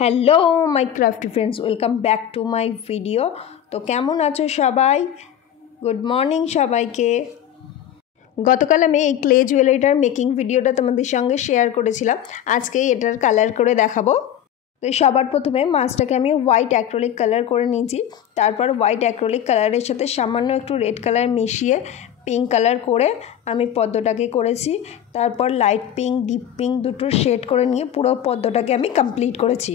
Hello my crafty friends, welcome back to my video. তো কেমন আছো সবাই? গুড মর্নিং সবাইকে। গতকাল আমি এই ক্লে জুয়েলারিটার মেকিং ভিডিওটা তোমাদের সঙ্গে শেয়ার করেছিলাম। আজকে এটার কালার করে দেখাবো। তো সবার প্রথমে মাছটাকে আমি হোয়াইট অ্যাক্রিলিক কালার করে নিয়েছি। তারপর হোয়াইট অ্যাক্রিলিক কালারের সাথে সামান্য একটু রেড কালার মিশিয়ে পিঙ্ক কালার করে আমি পদ্মটাকে করেছি। তারপর লাইট পিঙ্ক, ডিপ পিঙ্ক দুটো শেড করে নিয়ে পুরো পদ্মটাকে আমি কমপ্লিট করেছি।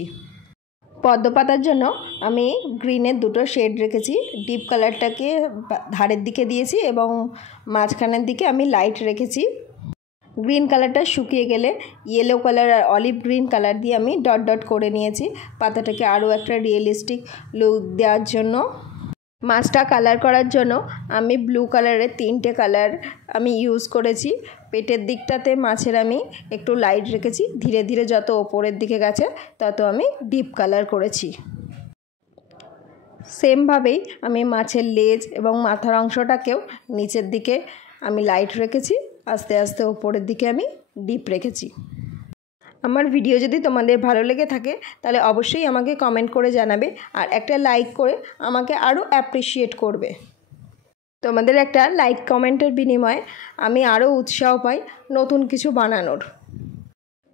পদ্ম পাতার জন্য আমি গ্রিনের দুটো শেড রেখেছি। ডিপ কালারটাকে ধারের দিকে দিয়েছি এবং মাঝখানের দিকে আমি লাইট রেখেছি। গ্রিন কালারটা শুকিয়ে গেলে ইয়েলো কালার আর অলিভ গ্রিন কালার দিয়ে আমি ডট ডট করে নিয়েছি পাতাটাকে আরও একটা রিয়েলিস্টিক লুক দেওয়ার জন্য। মাছটা কালার করার জন্য আমি ব্লু কালারের 3টে কালার আমি ইউজ করেছি। পেটের দিকটাতে মাছের আমি একটু লাইট রেখেছি, ধীরে ধীরে যত ওপরের দিকে গেছে তত আমি ডিপ কালার করেছি। সেমভাবেই আমি মাছের লেজ এবং মাথার অংশটাকেও নিচের দিকে আমি লাইট রেখেছি, আস্তে আস্তে ওপরের দিকে আমি ডিপ রেখেছি। আমার ভিডিও যদি তোমাদের ভালো লেগে থাকে তাহলে অবশ্যই আমাকে কমেন্ট করে জানাবে আর একটা লাইক করে আমাকে আরও অ্যাপ্রিসিয়েট করবে। তোমাদের একটা লাইক কমেন্টের বিনিময়ে আমি আরও উৎসাহ পাই নতুন কিছু বানানোর।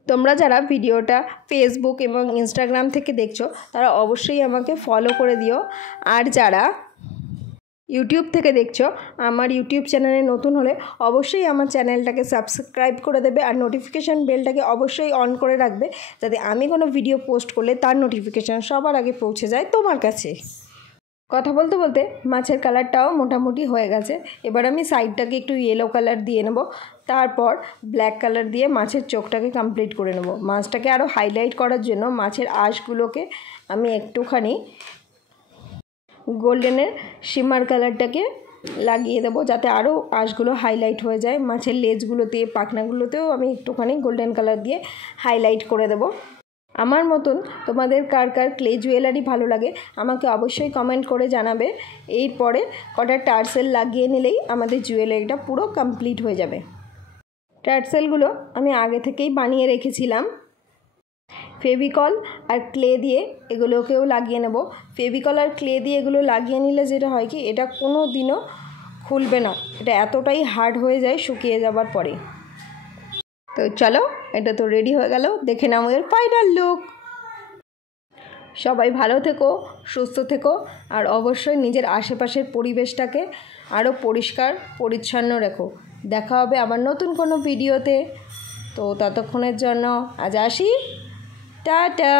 তোমরা যারা ভিডিওটা ফেসবুক এবং ইনস্টাগ্রাম থেকে দেখছো তারা অবশ্যই আমাকে ফলো করে দিও। আর যারা ইউটিউব থেকে দেখছো, আমার ইউটিউব চ্যানেলে নতুন হলে অবশ্যই আমার চ্যানেলটাকে সাবস্ক্রাইব করে দেবে আর নোটিফিকেশান বেলটাকে অবশ্যই অন করে রাখবে, যাতে আমি কোনো ভিডিও পোস্ট করলে তার নোটিফিকেশান সবার আগে পৌঁছে যায় তোমার কাছে। কথা বলতে বলতে মাছের কালারটাও মোটামুটি হয়ে গেছে। এবার আমি সাইডটাকে একটু ইয়েলো কালার দিয়ে নেব, তারপর ব্ল্যাক কালার দিয়ে মাছের চোখটাকে কমপ্লিট করে নেব। মাছটাকে আরও হাইলাইট করার জন্য মাছের আঁশগুলোকে আমি একটুখানি গোল্ডেনের শিমার কালারটাকে লাগিয়ে দেবো, যাতে আরও আঁশগুলো হাইলাইট হয়ে যায়। মাছের লেজগুলোতে, পাখনাগুলোতেও আমি একটুখানি গোল্ডেন কালার দিয়ে হাইলাইট করে দেবো। আমার মতন তোমাদের কার কার ক্লে জুয়েলারি ভালো লাগে আমাকে অবশ্যই কমেন্ট করে জানাবে। এরপরে কটা টার্সেল লাগিয়ে নিলেই আমাদের জুয়েলারিটা পুরো কমপ্লিট হয়ে যাবে। টার্সেলগুলো আমি আগে থেকেই বানিয়ে রেখেছিলাম। ফেভিকল আর ক্লে দিয়ে এগুলোকেও লাগিয়ে নেব। ফেভিকল আর ক্লে দিয়ে এগুলো লাগিয়ে নিলে যেটা হয় কি, এটা কোনো দিনও খুলবে না, এটা এতটাই হার্ড হয়ে যায় শুকিয়ে যাবার পরে। তো চলো, এটা তো রেডি হয়ে গেল, দেখে নাও আমাদের ফাইনাল লুক। সবাই ভালো থেকো, সুস্থ থেকো আর অবশ্যই নিজের আশেপাশের পরিবেশটাকে আরও পরিষ্কার পরিচ্ছন্ন রেখো। দেখা হবে আবার নতুন কোনো ভিডিওতে। তো ততক্ষণের জন্য আজ আসি, টাটা।